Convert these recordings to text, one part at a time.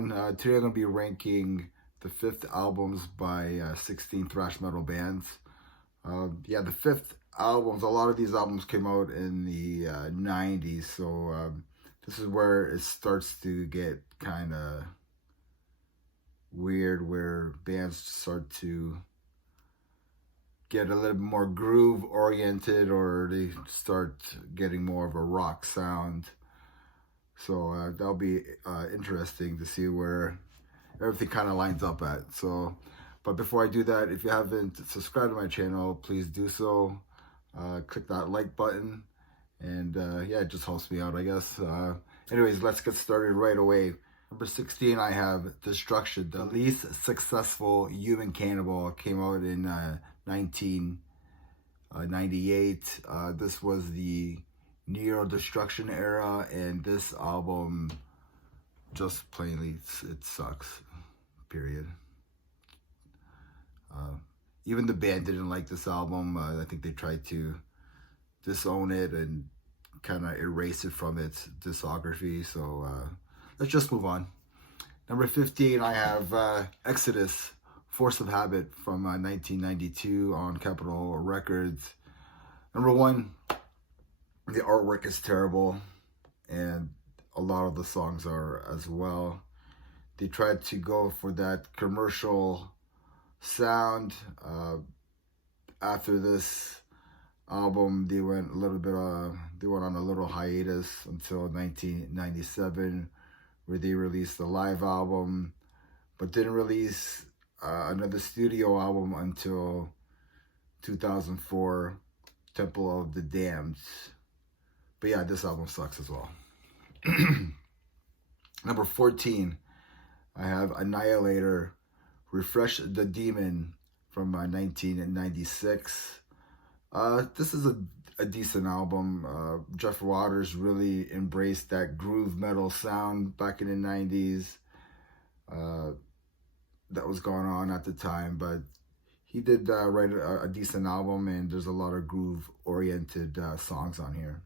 everyone. Today I'm going to be ranking the fifth albums by 16 thrash metal bands. Yeah, the fifth albums, a lot of these albums came out in the 90s, so this is where it starts to get kind of weird, where bands start to get a little bit more groove oriented, or they start getting more of a rock sound. So that'll be interesting to see where everything kind of lines up at. So, but before I do that, if you haven't subscribed to my channel, please do so. Click that like button, and yeah, it just helps me out, I guess. Anyways, let's get started right away. Number 16, I have Destruction, the least successful human cannibal. Came out in 1998. This was the Neo Destruction era, and this album just plainly, it sucks, period. Even the band didn't like this album. I think they tried to disown it and kind of erase it from its discography. So let's just move on. Number 15, I have Exodus, Force of Habit from 1992 on Capitol Records. Number 1, the artwork is terrible, and a lot of the songs are as well. They tried to go for that commercial sound. After this album, they went on a little hiatus until 1997, where they released the live album, but didn't release another studio album until 2004, Temple of the Damned. But yeah, this album sucks as well. Number 14, I have Annihilator, Refresh the Demon from 1996. This is a decent album. Jeff Waters really embraced that groove metal sound back in the 90s that was going on at the time, but he did write a decent album, and there's a lot of groove-oriented songs on here.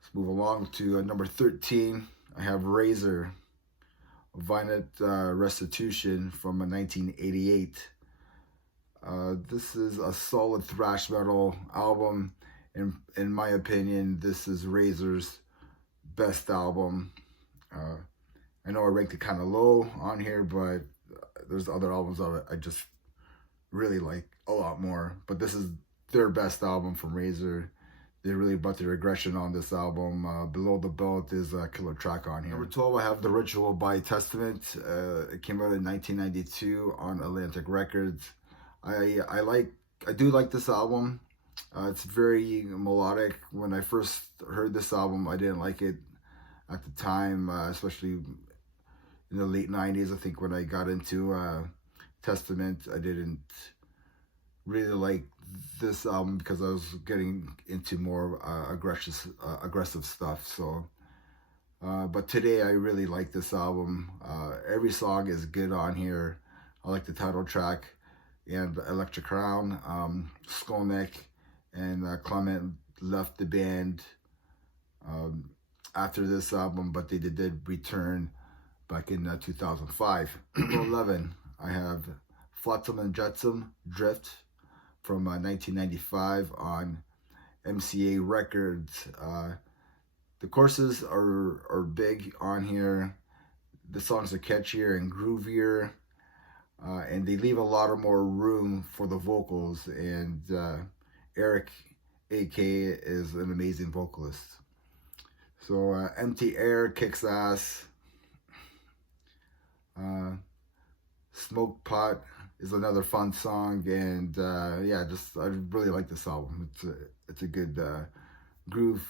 Let's move along to number 13. I have Razor, Violent Restitution from 1988. This is a solid thrash metal album. In my opinion, this is Razor's best album. I know I ranked it kind of low on here, but there's other albums that I just really like a lot more. But this is their best album from Razor. They really brought their aggression on this album. Below the Belt is a killer track on here. Number 12, I have The Ritual by Testament. It came out in 1992 on Atlantic Records. I do like this album. It's very melodic. When I first heard this album, I didn't like it at the time, especially in the late 90s. I think when I got into Testament, I didn't really like this album because I was getting into more aggressive stuff. So, but today I really like this album. Every song is good on here. I like the title track and Electric Crown. Skolnick and Clement left the band after this album, but they did return back in 2005. Number 11, I have Flotsam and Jetsam, Drift from 1995 on MCA Records. The choruses are big on here. The songs are catchier and groovier, and they leave a lot of more room for the vocals. And Eric AK is an amazing vocalist. So Empty Air kicks ass. Smoke Pot is another fun song, and yeah, I really like this album. It's a good groove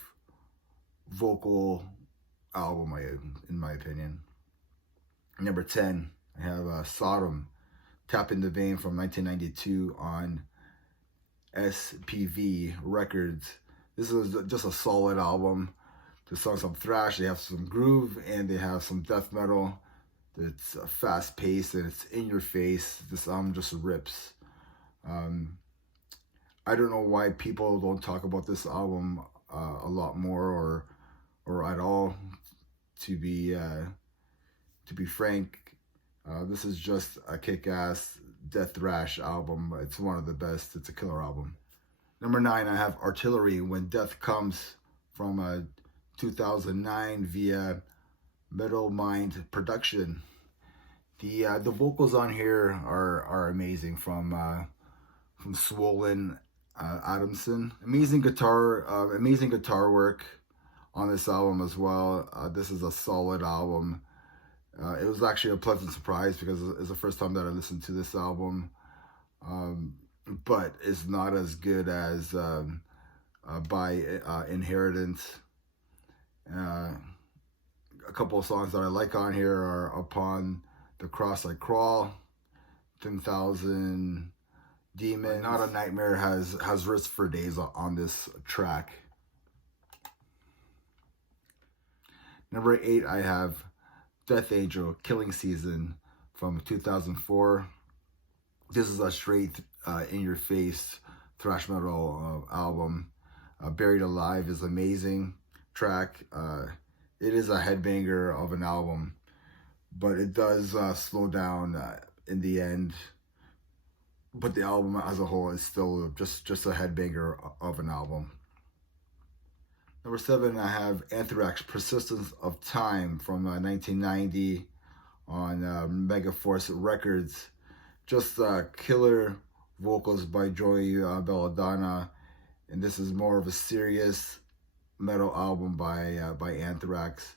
vocal album, in my opinion. Number 10, I have Sodom, Tap in the Vein from 1992 on SPV Records. This is just a solid album. The songs have thrash, they have some groove, and they have some death metal. It's fast paced and it's in your face. This album just rips. I don't know why people don't talk about this album a lot more or at all, to be To be frank, this is just a kick-ass death thrash album. It's one of the best. It's a killer album. Number 9, I have Artillery, When Death Comes, from 2009 via Metal Mind Production. The vocals on here are amazing from Swollen Adamson. Amazing guitar work on this album as well. This is a solid album. It was actually a pleasant surprise because it's the first time that I listened to this album. But it's not as good as by Inheritance. A couple of songs that I like on here are Upon the Cross I Crawl, 10,000 Demons. Not a Nightmare has Risk for Days on this track. Number 8, I have Death Angel, Killing Season from 2004. This is a straight in-your-face thrash metal album. Buried Alive is amazing track. It is a headbanger of an album, but it does slow down in the end. But the album as a whole is still just a headbanger of an album. Number 7, I have Anthrax, Persistence of Time from 1990 on Megaforce Records. Just killer vocals by Joey Belladonna, and this is more of a serious metal album by Anthrax.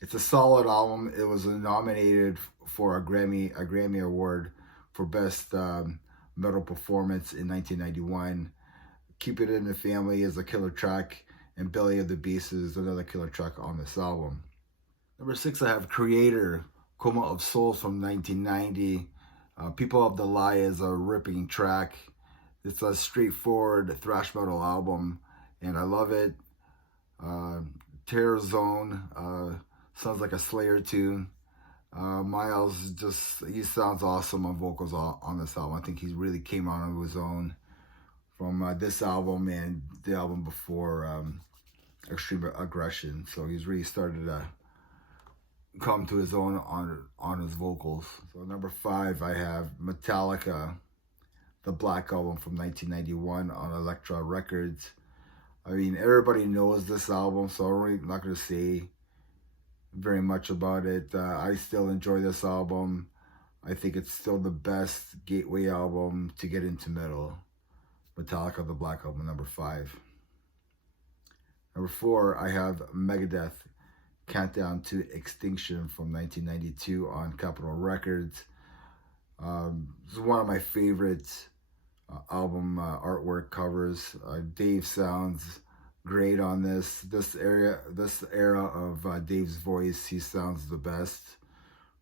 It's a solid album. It was nominated for a Grammy Award for Best Metal Performance in 1991. Keep It in the Family is a killer track, and Belly of the Beast is another killer track on this album. Number 6, I have Creator, Coma of Souls from 1990. People of the Lie is a ripping track. It's a straightforward thrash metal album, and I love it. Terror Zone sounds like a Slayer tune. Miles, he sounds awesome on vocals on this album. I think he really came out on his own from this album and the album before, Extreme Aggression. So he's really started to come to his own on his vocals. So number 5, I have Metallica, the Black Album from 1991 on Elektra Records. I mean, everybody knows this album, so I'm really not going to say very much about it. I still enjoy this album. I think it's still the best gateway album to get into metal. Metallica, the Black Album, number 5. Number 4, I have Megadeth, Countdown to Extinction from 1992 on Capitol Records. This is one of my favorite album artwork covers. Dave sounds great on this era of Dave's voice. He sounds the best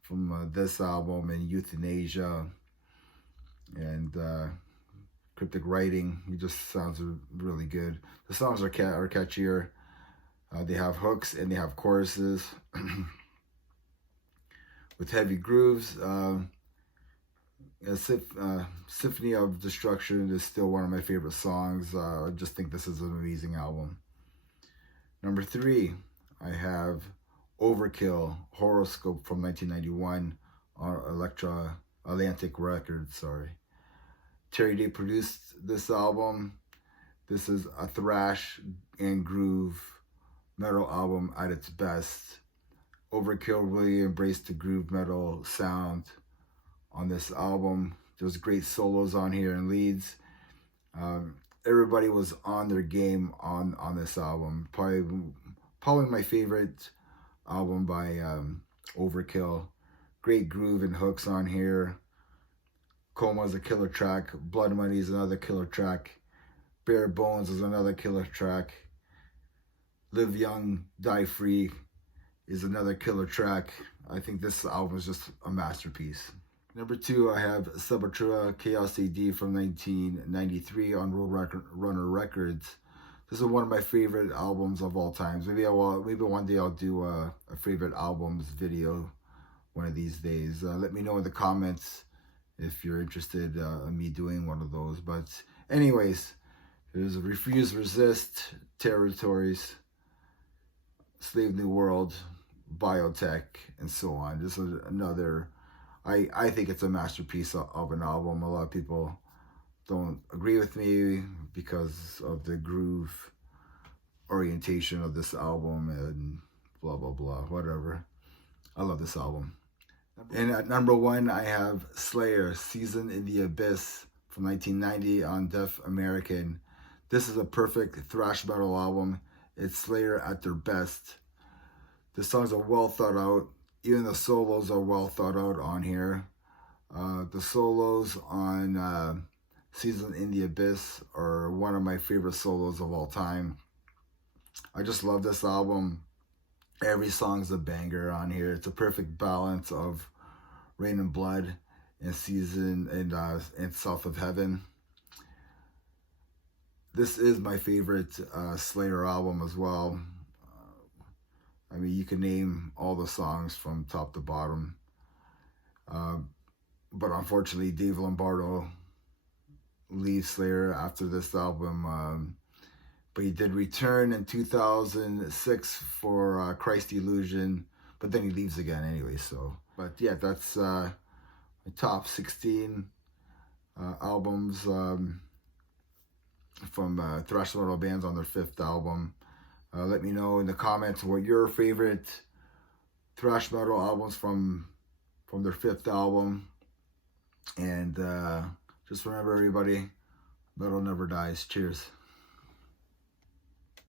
from this album, and Euthanasia and Cryptic Writing. He just sounds really good. The songs are catchier. They have hooks and they have choruses with heavy grooves. Symphony of Destruction is still one of my favorite songs. I just think this is an amazing album. Number 3, I have Overkill, Horoscope from 1991 on Atlantic Records. Terry Day produced this album. This is a thrash and groove metal album at its best. Overkill really embraced the groove metal sound on this album. There's great solos on here and leads. Everybody was on their game on this album. Probably my favorite album by Overkill. Great groove and hooks on here. Coma is a killer track. Blood Money is another killer track. Bare Bones is another killer track. Live Young, Die Free is another killer track. I think this album is just a masterpiece. Number 2, I have Sepultura, Chaos AD from 1993 on Roadrunner Records. This is one of my favorite albums of all times. Maybe one day I'll do a favorite albums video one of these days. Let me know in the comments if you're interested in me doing one of those. But anyways, there's Refuse, Resist, Territories, Slave New World, Biotech, and so on. Just another, I think it's a masterpiece of an album. A lot of people don't agree with me because of the groove orientation of this album and blah, blah, blah, whatever. I love this album. And at number 1, I have Slayer, Season in the Abyss from 1990 on Deaf American. This is a perfect thrash metal album. It's Slayer at their best. The songs are well thought out. Even the solos are well thought out on here. The solos on Season in the Abyss are one of my favorite solos of all time. I just love this album. Every song's a banger on here. It's a perfect balance of Rain and Blood and Season and South of Heaven. This is my favorite Slayer album as well. I mean, you can name all the songs from top to bottom. But unfortunately, Dave Lombardo leaves Slayer after this album. But he did return in 2006 for Christ Illusion, but then he leaves again anyway. So, but yeah, that's my top 16 albums from thrash metal bands on their 5th album. Let me know in the comments what your favorite thrash metal albums from their 5th album. And just remember, everybody, metal never dies. Cheers.